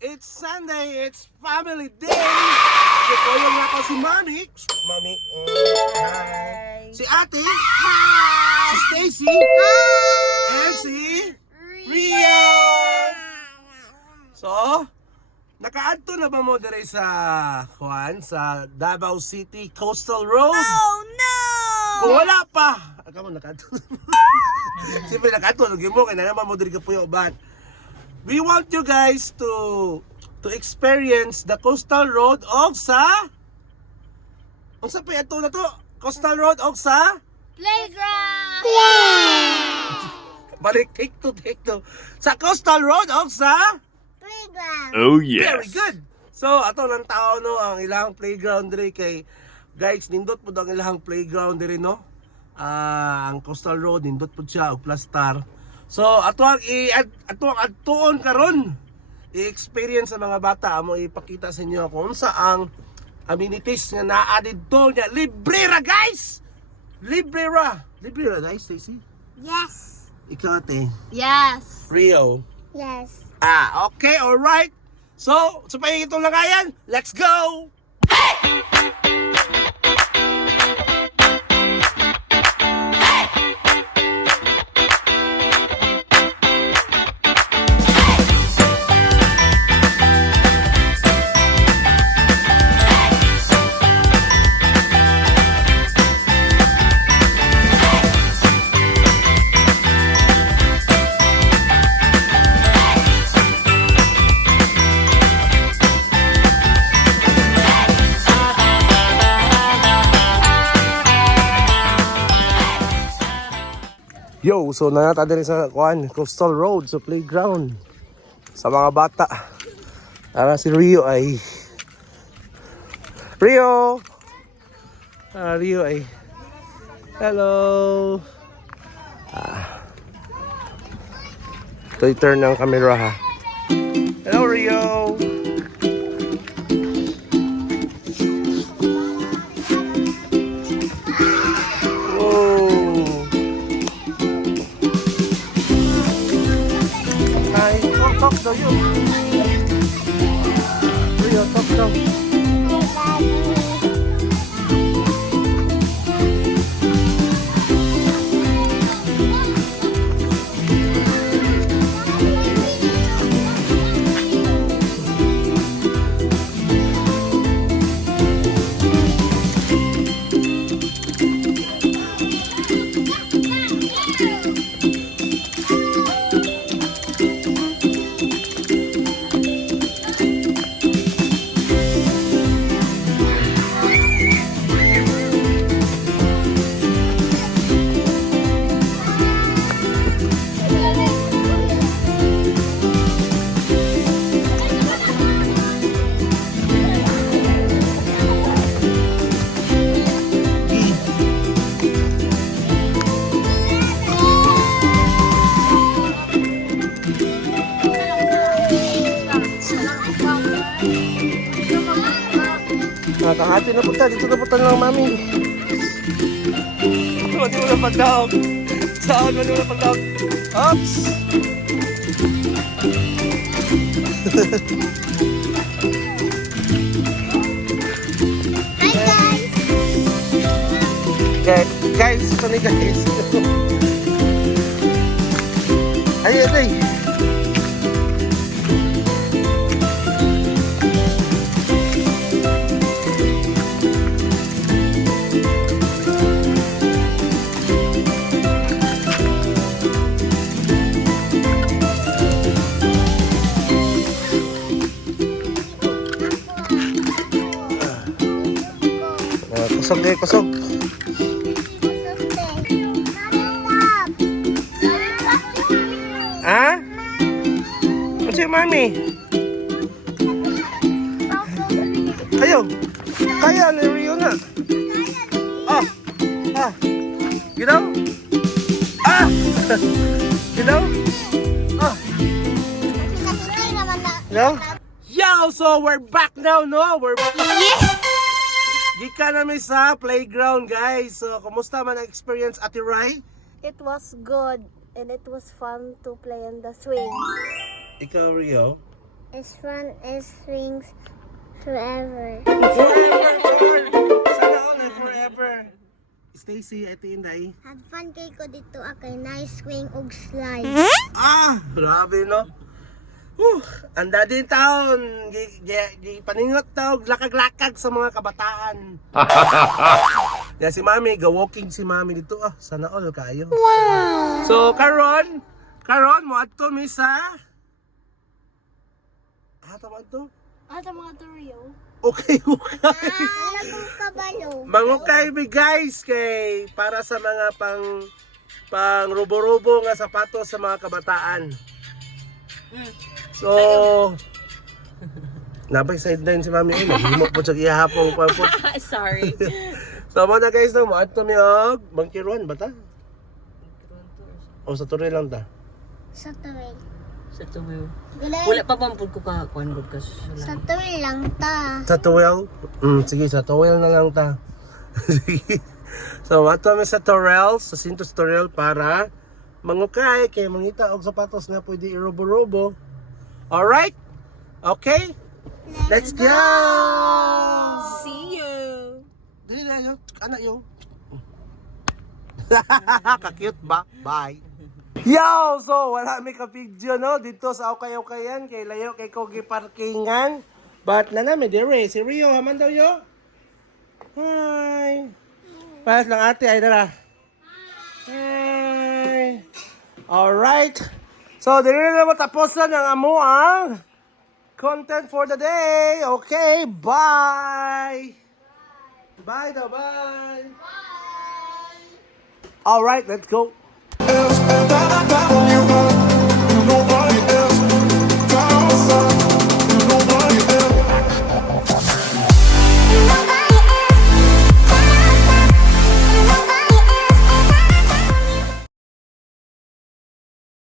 It's Sunday, it's family day! Tutulong nga ako si Mami. Mami, hi! Si Ate! Hi! Si Stacy! Hi! And si Rio! So, nakaadto na ba mo dire sa Juan, sa Davao City Coastal Road? Oh no! Kung wala pa! Aka mo nakaadto. Siyempre nakaadto, lagi mo, kaya naman mo dire ka puyo, but we want you guys to experience the Coastal Road og sa unsa pa ito na to? Coastal Road og sa Playground! balik take to sa Coastal Road og sa Playground! Oh very yes. good. So ato lang tao no ang ilang playground diri kay guys nindot pud ang ilang playground diri no. Ang Coastal Road nindot pud siya og plastar. So ato ang adtuon karon i-experience sa mga bata amo ipakita sa inyo kung unsa ang amenities nga naa didto nya libre ra guys. Libre ra guys, Stacy. Yes! Ikaw ate. Yes! Rio. Yes! Okay, alright. So, sa pahingitong langayan, let's go! Yo, so nanata din sa Coastal Road, sa playground. Sa mga bata. Si Rio ay... Rio! Rio ay... Hello! Ito i-turn ng camera ha. Hello Rio! Talk daw yun. Rio, talk daw. Nakahati na punta, dito na punta lang mami. Mati mo na pag-down. Saan mo na pag-down? Oops! Hi guys! Guys, ito ni guys. Ayun, ay. Kusog deh, kusog. Ah? Ano si mami? Ayo. Kaya ni Rio na. Gitu? Gitu? No? Yo, so we're back now, no? We're back. Yes! Gika namin sa playground, guys. So, kumusta man ang experience, Ate Rai? It was good and it was fun to play on the swing. Ikaw, Rio? Is fun is swings forever. Forever! Sana all ay forever. Stacy, ito yung day. Had fun kay ko dito akay nice swing og slide. Grabe, no? Anda din taon. Paningot taon, lakag-lakag sa mga kabataan. Yan si Mami, ga-walking si Mami dito. Sana all kayo. Wow! So, Karon, mo adto mi sa... tama to? Ato mga Torrio. Okay. Wala kong kabalo. Mangukay mi guys kay para sa mga pang rubo-rubo nga sapatos sa mga kabataan. So napay sideline si Mami himo po sa gihapon pa po. Sorry. So mo na guys, mo adto mi og Bangkiruan ba ta? O sa Torre lang ta. Sa tuwil. Sa tuwil. Wala pa pampud ko ka kuan gud ka Sa tuwil lang ta. Sa Torrel? Sige, sa Torrel na lang ta. Sige. So, ato kami sa Torrel, sa Sintos Torrel para mangukay kay mangita og sapatos nga pwede irobo-robo. Alright? Okay? Let's go! See you. Dili na yun, anak yun. Kakute ba? Bye! Yo! So, wala may ka-video, no? Dito sa Ukay-Ukayan, kay layo, kay Kogi Parkingan. But na namin, dire, si Rio, haman daw yo. Hi! Paras lang ate, ay dara. Hi! Alright. So, dire na mo tapusan ang amuang content for the day. Okay, bye! Bye daw, bye! Alright, let's go.